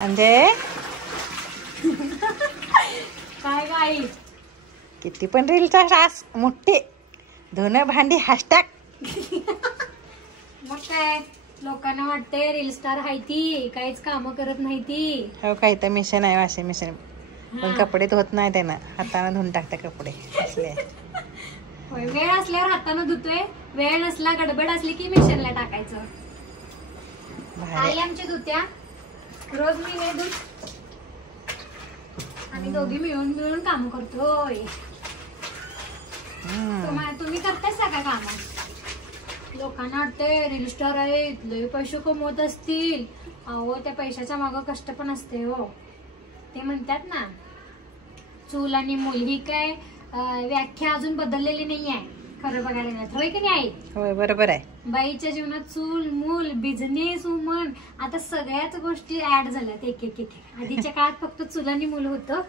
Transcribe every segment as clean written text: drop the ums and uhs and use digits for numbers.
म्हणजे काय काय किती पण रीलचा शास मोठे धुणं भांडी हॅशटॅग. मग काय लोकांना वाटते रील स्टार आहे ती काहीच काम करत नाही ती. हो काही तर मिशन आहे वॉशिंग मशीन पण कपडे धुत नाही त्यानं हाताने धुवून टाकते कपडे असले. वेळ असल्यावर हाताने धुतोय वेळ नसला गडबड असली की मिशनला टाकायचं. आई आमच्या धुत्या रोज मी हे दूध आम्ही दोघी मिळून मिळून काम करतोय. तुम्ही करताय सगळं काम. लोकांना वाटतंय रील स्टार आहेत लय पैसे कमवत असतील. अहो त्या पैशाच्या मागं कष्ट पण असते हो. ते म्हणतात ना चूल आणि मूल ही काय व्याख्या अजून बदललेली नाही आहे. खरं बघायला नाही होय की नाही. होय बरोबर आहे. बाईच्या जीवनात चूल मूल बिझनेस वुमन आता सगळ्याच गोष्टी ऍड झाल्यात एक एक एक. आधीच्या काळात फक्त चूल आणि मूल होतं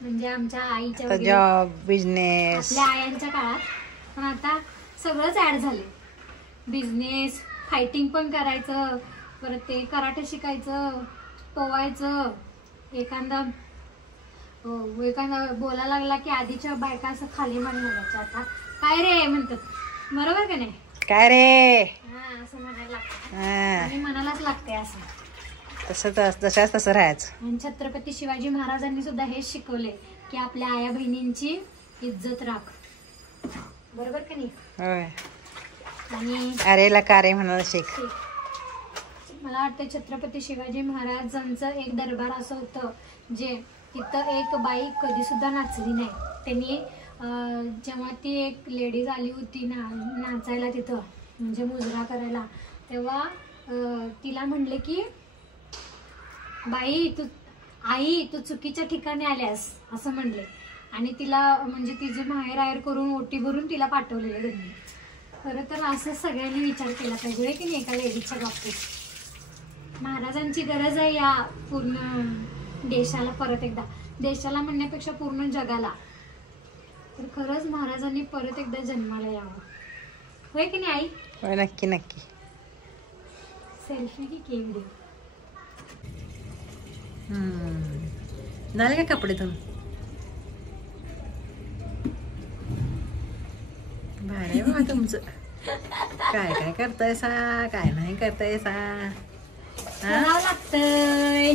म्हणजे आमच्या आईच्या जॉब बिझनेस आपल्या आयांच्या काळात. पण आता सगळंच ऍड झाले. बिझनेस फायटिंग पण करायचं परत ते कराटे शिकायचं पोवायचं. एखादा बोलायला लागला की आधीच्या बायका असं खाली मान म्हणायच्या आता काय रे म्हणतात बरोबर का नाही. काय रे असं म्हणायला लागतं आणि म्हणायलाच लागते असं. तसं जशाच तसं राहायचं. आणि छत्रपती शिवाजी महाराजांनी सुद्धा हेच शिकवले की आपल्या आया बहिणींची इज्जत राख. बरोबर का नाही. होय आणि अरेला का रे म्हणायला शिक. मला वाटतं छत्रपती शिवाजी महाराजांचं एक दरबार असं होतं जे तिथं एक बाई कधी सुद्धा नाचली नाही. त्यांनी जेव्हा ती एक लेडीज आली होती नाचायला तिथं म्हणजे मुजरा करायला तेव्हा तिला म्हणले की बाई तू चुकीच्या ठिकाणी आल्यास असं म्हणले. आणि तिला म्हणजे तिचे माहेर आयर करून ओटी भरून तिला पाठवलेलं त्यांनी. खरं तर असं सगळ्यांनी विचार केला पाहिजे की नाही एका लेडीजच्या बाबतीत. महाराजांची गरज आहे या पूर्ण देशाला. परत एकदा देशाला म्हणण्यापेक्षा पूर्ण जगाला. तर खरंच महाराजांनी परत एकदा जन्माला यावं होय की नाही आई. होय नक्की नक्की. सेल्फी की व्हिडिओ झाले का कपडे धुवून. भारी बा तुमचं. काय काय करतायसा काय नाही करतायसा. करावं लागतंय.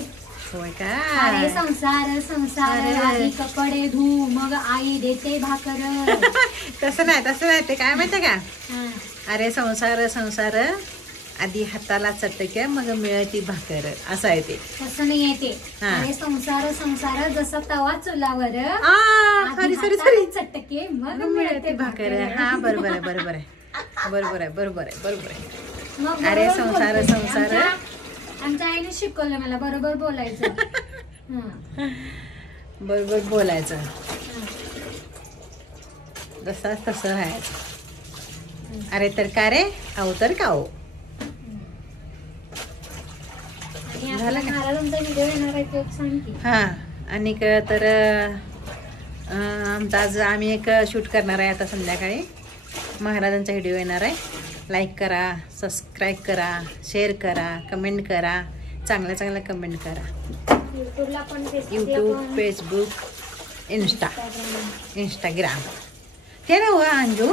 होय का. अरे संसार संसार आधी कपडे धू मग आई देते भाकर. तसं नाही ते काय माहितीये का. अरे संसार संसार आधी हाताला चटके मग मिळती भाकर असं आहे ते. तसं नाही आहे ते. अरे संसार संसार जसा तवा चुलावर सॉरी चटके मग मिळते भाकर. हा बरोबर आहे बरोबर आहे बरोबर आहे बरोबर आहे बरोबर आहे. अरे संसार संसार आमच्या आईने शिकवलं मला बरोबर बोलायचं. बरोबर बोलायचं जसाच तसं राहायचं. अरे तर का रे आहो तर का हो. झालं का. महाराजांचा व्हिडिओ येणार आहे ते सांग की. हा आणि तर आमचा आज आम्ही एक शूट करणार आहे आता संध्याकाळी. महाराजांचा व्हिडिओ येणार आहे. लाईक करा सबस्क्राईब करा शेअर करा कमेंट करा चांगल्या चांगल्या कमेंट करा. युट्यूबला पण यूट्यूब फेसबुक इंस्टाग्राम. ते ना हो अंजू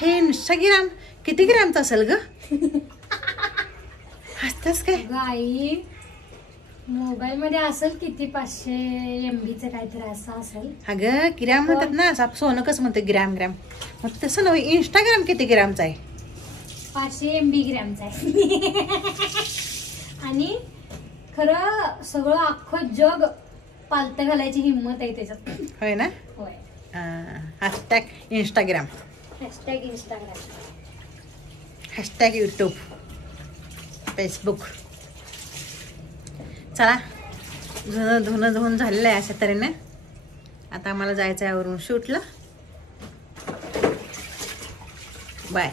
हे इंस्टाग्राम किती ग्रामचं असेल ग. हसतस काय आई मोबाईल मध्ये असेल किती 500 MB काहीतरी असं असेल. अगं ग्रॅम म्हणतात ना असं सोनं कसं म्हणतं ग्रॅम ग्रॅम मग तसं नव्हे. इंस्टाग्राम किती ग्रॅमचा आहे. 500 MB ग्रॅमचा आहे. आणि खरं सगळं अख्खं जग पालत घालायची हिंमत आहे त्याच्यात. होय ना. होय. Hashtag Instagram hashtag Instagram hashtag YouTube Facebook. चला धुणं धुवून झालेलं आहे अशा तऱ्हेने. आता आम्हाला जायचं आहे आवरून शूटला. बाय.